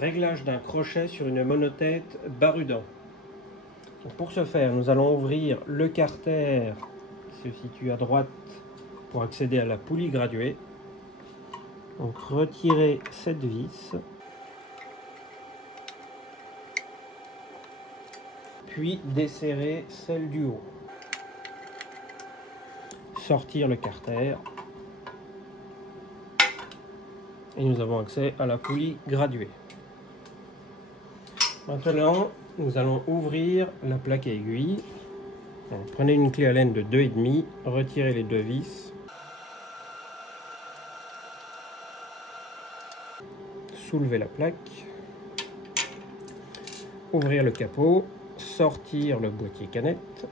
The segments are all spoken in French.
Réglage d'un crochet sur une monotête Barudan. Pour ce faire, nous allons ouvrir le carter qui se situe à droite pour accéder à la poulie graduée. Donc retirer cette vis, puis desserrer celle du haut. Sortir le carter et nous avons accès à la poulie graduée. Maintenant, nous allons ouvrir la plaque à aiguille. Donc, prenez une clé Allen de 2,5, retirez les deux vis, soulevez la plaque, ouvrir le capot, sortir le boîtier canette.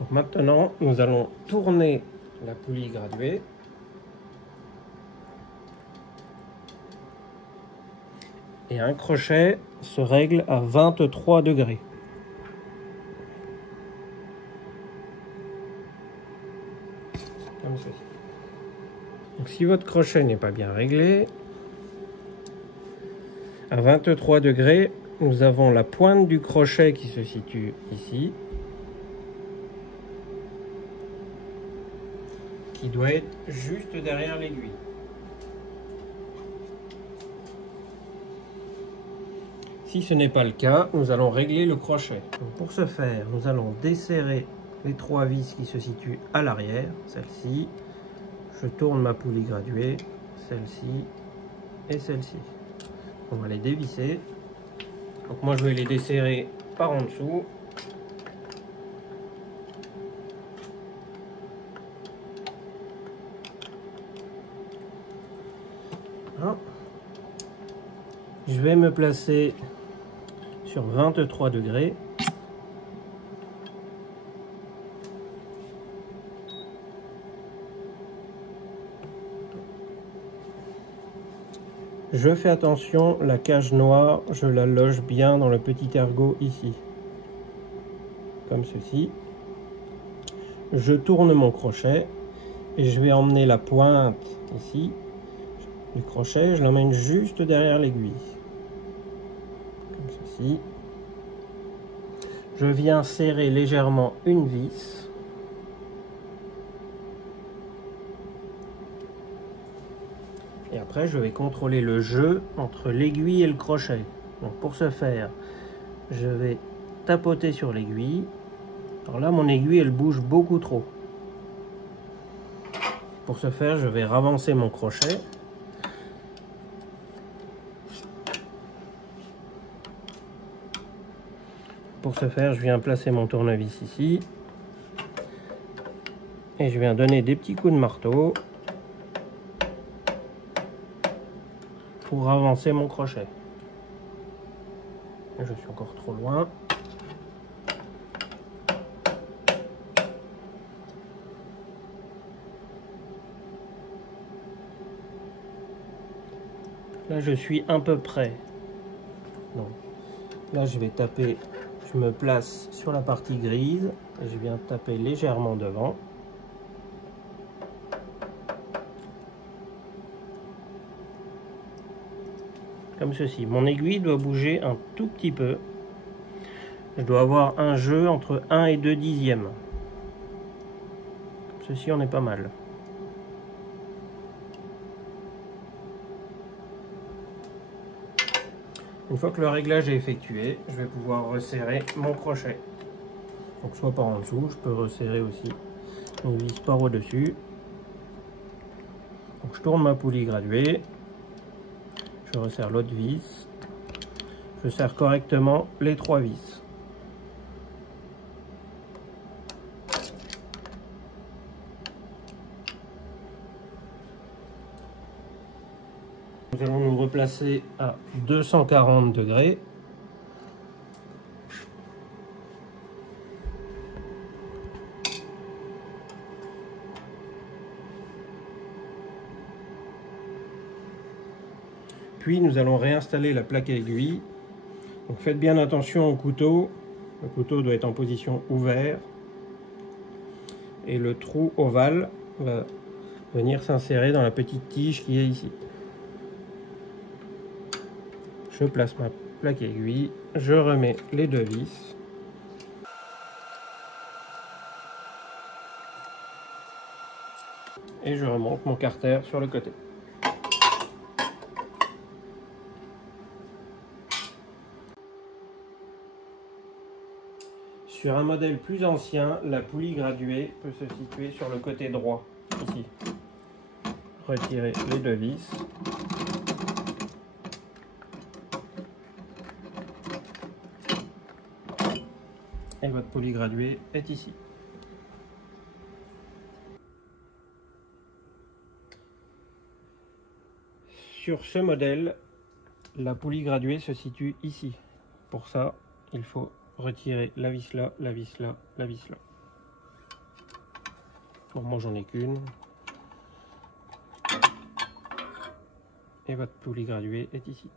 Donc maintenant, nous allons tourner la poulie graduée. Et un crochet se règle à 23 degrés. Comme ceci. Donc si votre crochet n'est pas bien réglé, à 23 degrés, nous avons la pointe du crochet qui se situe ici, qui doit être juste derrière l'aiguille. Si ce n'est pas le cas, nous allons régler le crochet. Donc pour ce faire, nous allons desserrer les trois vis qui se situent à l'arrière, celle-ci. Je tourne ma poulie graduée, celle-ci et celle-ci. On va les dévisser. Donc moi je vais les desserrer par en dessous. Voilà. Je vais me placer sur 23 degrés. Je fais attention, la cage noire, je la loge bien dans le petit ergot ici. Comme ceci. Je tourne mon crochet et je vais emmener la pointe ici du crochet, je l'emmène juste derrière l'aiguille. Comme ceci. Je viens serrer légèrement une vis. Et après, je vais contrôler le jeu entre l'aiguille et le crochet. Donc pour ce faire, je vais tapoter sur l'aiguille. Alors là, mon aiguille, elle bouge beaucoup trop. Pour ce faire, je vais ravancer mon crochet. Pour ce faire, je viens placer mon tournevis ici. Et je viens donner des petits coups de marteau pour avancer mon crochet. Je suis encore trop loin. Là, je suis un peu près. Donc, là, je vais taper. Je me place sur la partie grise et je viens taper légèrement devant. Comme ceci. Mon aiguille doit bouger un tout petit peu. Je dois avoir un jeu entre 1 et 2 dixièmes. Comme ceci, on est pas mal. Une fois que le réglage est effectué, je vais pouvoir resserrer mon crochet. Donc soit par en dessous, je peux resserrer aussi une vis par au-dessus. Donc je tourne ma poulie graduée, je resserre l'autre vis, je serre correctement les trois vis. Nous allons nous replacer à 240 degrés. Puis nous allons réinstaller la plaque à aiguille. Donc faites bien attention au couteau. Le couteau doit être en position ouverte. Et le trou ovale va venir s'insérer dans la petite tige qui est ici. Je place ma plaque aiguille, je remets les 2 vis. Et je remonte mon carter sur le côté. Sur un modèle plus ancien, la poulie graduée peut se situer sur le côté droit, ici. Retirez les 2 vis. Et votre poulie graduée est ici. Sur ce modèle, la poulie graduée se situe ici. Pour ça, il faut retirer la vis là, la vis là, la vis là. Bon, moi j'en ai qu'une. Et votre poulie graduée est ici.